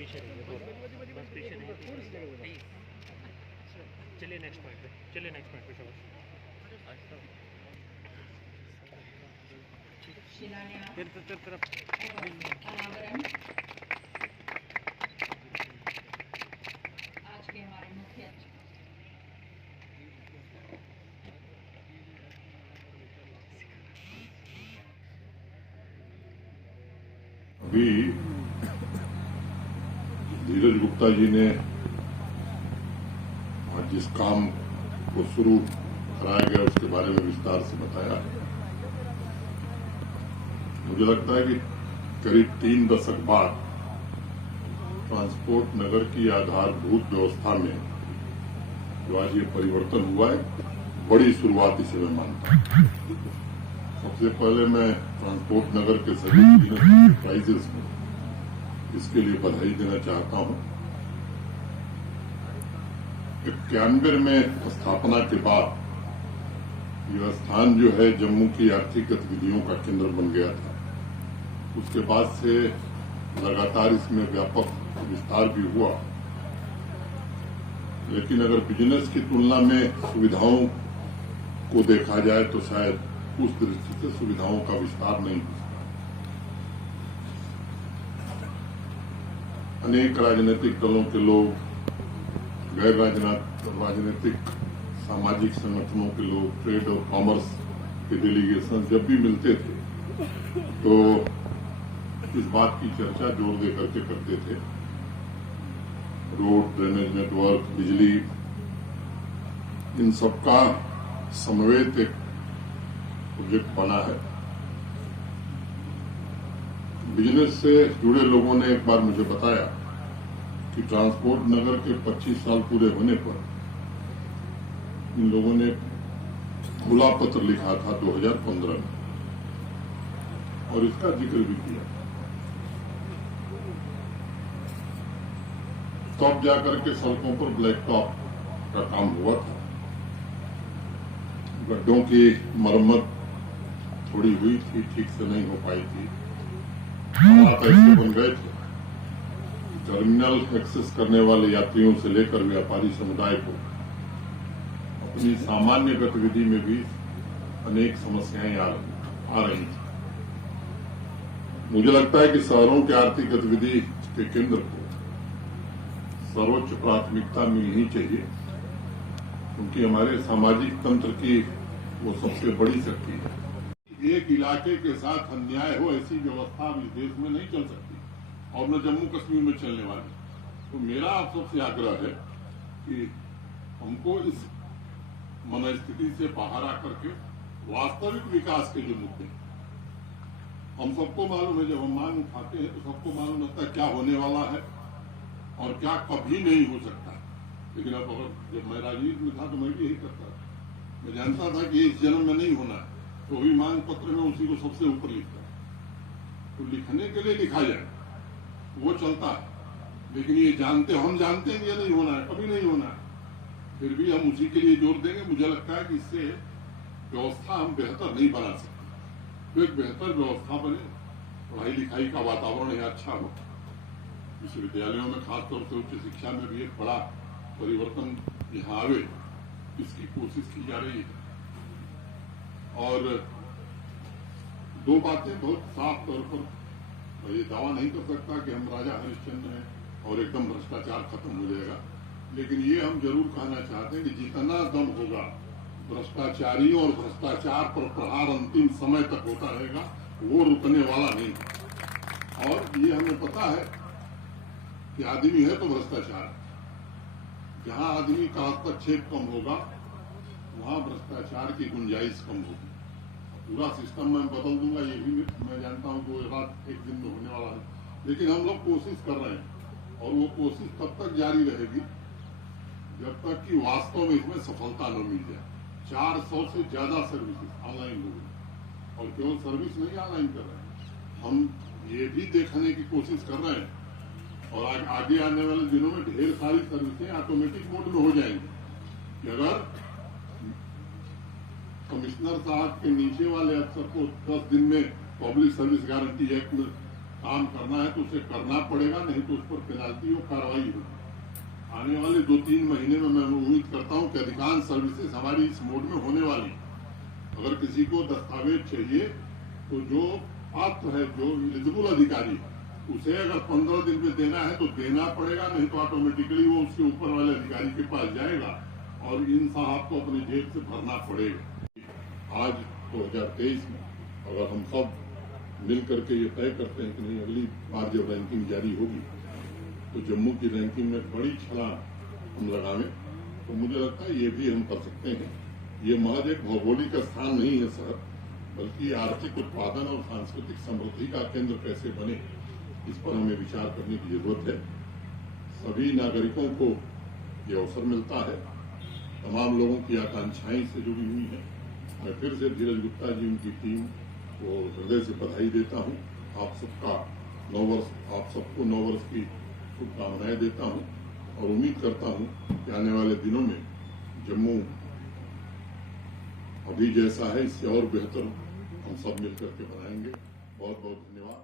पीछे रहिए, बस पीछे रहिए। चलिए नेक्स्ट पॉइंट पे, चलिए नेक्स्ट पॉइंट पे शाबाश। शिलान्यास तरफ अनावरण आज के हमारे मुख्य अभी धीरज गुप्ता जी ने आज जिस काम को शुरू कराया गया उसके बारे में विस्तार से बताया। मुझे लगता है कि करीब 3 दशक बाद ट्रांसपोर्ट नगर की आधारभूत व्यवस्था में जो आज ये परिवर्तन हुआ है, बड़ी शुरुआत इसे मैं मानता हूं। सबसे पहले मैं ट्रांसपोर्ट नगर के सभी एंटरप्राइजेस को इसके लिए बधाई देना चाहता हूं। 91 में स्थापना के बाद यह स्थान जो है जम्मू की आर्थिक गतिविधियों का केंद्र बन गया था। उसके बाद से लगातार इसमें व्यापक विस्तार भी हुआ, लेकिन अगर बिजनेस की तुलना में सुविधाओं को देखा जाए तो शायद उस दृष्टि से सुविधाओं का विस्तार नहीं हो सका। अनेक राजनीतिक दलों के लोग, गैर राजनीतिक सामाजिक संगठनों के लोग, ट्रेड और कॉमर्स के डेलीगेशन जब भी मिलते थे तो इस बात की चर्चा जोर दे करके करते थे। रोड, ड्रेनेज नेटवर्क, बिजली, इन सबका समन्वित एक प्रोजेक्ट बना है। बिजनेस से जुड़े लोगों ने एक बार मुझे बताया कि ट्रांसपोर्ट नगर के 25 साल पूरे होने पर इन लोगों ने खुला पत्र लिखा था 2015 में, और इसका जिक्र भी किया। तब जाकर के सड़कों पर ब्लैक टॉप का काम हुआ था। गड्ढों की मरम्मत थोड़ी हुई थी, ठीक से नहीं हो पाई थी। हालात ऐसे बन गए थे, टर्मिनल एक्सेस करने वाले यात्रियों से लेकर व्यापारी समुदाय को अपनी सामान्य गतिविधि में भी अनेक समस्याएं आ रही थी। मुझे लगता है कि शहरों की आर्थिक गतिविधि के केंद्र को सर्वोच्च प्राथमिकता मिलनी चाहिए, क्योंकि हमारे सामाजिक तंत्र की वो सबसे बड़ी शक्ति है। एक इलाके के साथ अन्याय हो, ऐसी व्यवस्था इस देश में नहीं चल सकती, और न जम्मू कश्मीर में चलने वाली। तो मेरा आप सबसे आग्रह है कि हमको इस मनस्थिति से बाहर आकर के वास्तविक विकास के जो मुद्दे, हम सबको मालूम है, जब हम मांग उठाते हैं तो सबको मालूम होता है क्या होने वाला है और क्या कभी नहीं हो सकता। लेकिन अब अगर जब मैं राजनीति में था तो मैं भी यही करता था। मैं जानता था कि ये इस जन्म में नहीं होना है, तो भी मांग पत्र में उसी को सबसे ऊपर लिखता है। तो लिखने के लिए लिखा जाए वो चलता है, लेकिन ये हम जानते हैं ये नहीं होना है, कभी नहीं होना है, फिर भी हम उसी के लिए जोर देंगे। मुझे लगता है कि इससे व्यवस्था हम बेहतर नहीं बना सकते। तो एक बेहतर व्यवस्था बने, पढ़ाई लिखाई का वातावरण यहाँ अच्छा हो, विश्वविद्यालयों में खासतौर से उच्च शिक्षा में भी एक बड़ा परिवर्तन यहाँ आवे, इसकी कोशिश की जा रही है। और 2 बातें बहुत साफ तौर पर, मैं ये दावा नहीं कर सकता कि हम राजा हरिश्चंद्र हैं और एकदम भ्रष्टाचार खत्म हो जाएगा, लेकिन ये हम जरूर कहना चाहते हैं कि जितना दम होगा भ्रष्टाचारियों और भ्रष्टाचार पर प्रहार अंतिम समय तक होता रहेगा, वो रुकने वाला नहीं। और ये हमें पता है कि आदमी है तो भ्रष्टाचार, जहां आदमी का हस्तक्षेप कम होगा वहां भ्रष्टाचार की गुंजाइश कम होगी। पूरा सिस्टम मैं बदल दूंगा ये भी मैं जानता हूं कि वो बात एक दिन में होने वाला है, लेकिन हम लोग कोशिश कर रहे हैं, और वो कोशिश तब तक जारी रहेगी जब तक कि वास्तव में इसमें सफलता न मिल जाए। 400 से ज्यादा सर्विसेज ऑनलाइन हो गई, और केवल सर्विस नहीं ऑनलाइन कर रहे हैं, हम ये भी देखने की कोशिश कर रहे हैं, और आगे आने वाले दिनों में ढेर सारी सर्विसें ऑटोमेटिक मोड में हो जाएंगी कि अगर कमिश्नर साहब के नीचे वाले अफसर को 10 दिन में पब्लिक सर्विस गारंटी एक्ट में काम करना है तो उसे करना पड़ेगा, नहीं तो उस पर पेनाल्टी और कार्रवाई होगी। आने वाले 2-3 महीने में मैं उम्मीद करता हूं कि अधिकांश सर्विसेज हमारी इस मोड में होने वाली। अगर किसी को दस्तावेज चाहिए तो जो पात्र है, जो एलिजिबल अधिकारी है, उसे अगर 15 दिन में देना है तो देना पड़ेगा, नहीं तो ऑटोमेटिकली वो उसके ऊपर वाले अधिकारी के पास जाएगा और इन साहब को अपनी जेब से भरना पड़ेगा। आज 2023 में अगर हम सब मिल करके ये तय करते हैं कि नहीं, अगली बार जब रैंकिंग जारी होगी तो जम्मू की रैंकिंग में बड़ी छलांग हम लगावें, तो मुझे लगता है ये भी हम कर सकते हैं। ये महज एक भौगोलिक स्थान नहीं है शहर, बल्कि आर्थिक उत्पादन और सांस्कृतिक समृद्धि का केंद्र कैसे बने, इस पर हमें विचार करने की जरूरत है। सभी नागरिकों को ये अवसर मिलता है, तमाम लोगों की आकांक्षाएं से जुड़ी हुई हैं। मैं फिर से धीरज गुप्ता जी, उनकी टीम को हृदय से बधाई देता हूं। आप सबको 9 वर्ष की शुभकामनाएं देता हूं और उम्मीद करता हूं कि आने वाले दिनों में जम्मू अभी जैसा है इससे और बेहतर हम सब मिलकर के बनाएंगे। बहुत बहुत धन्यवाद।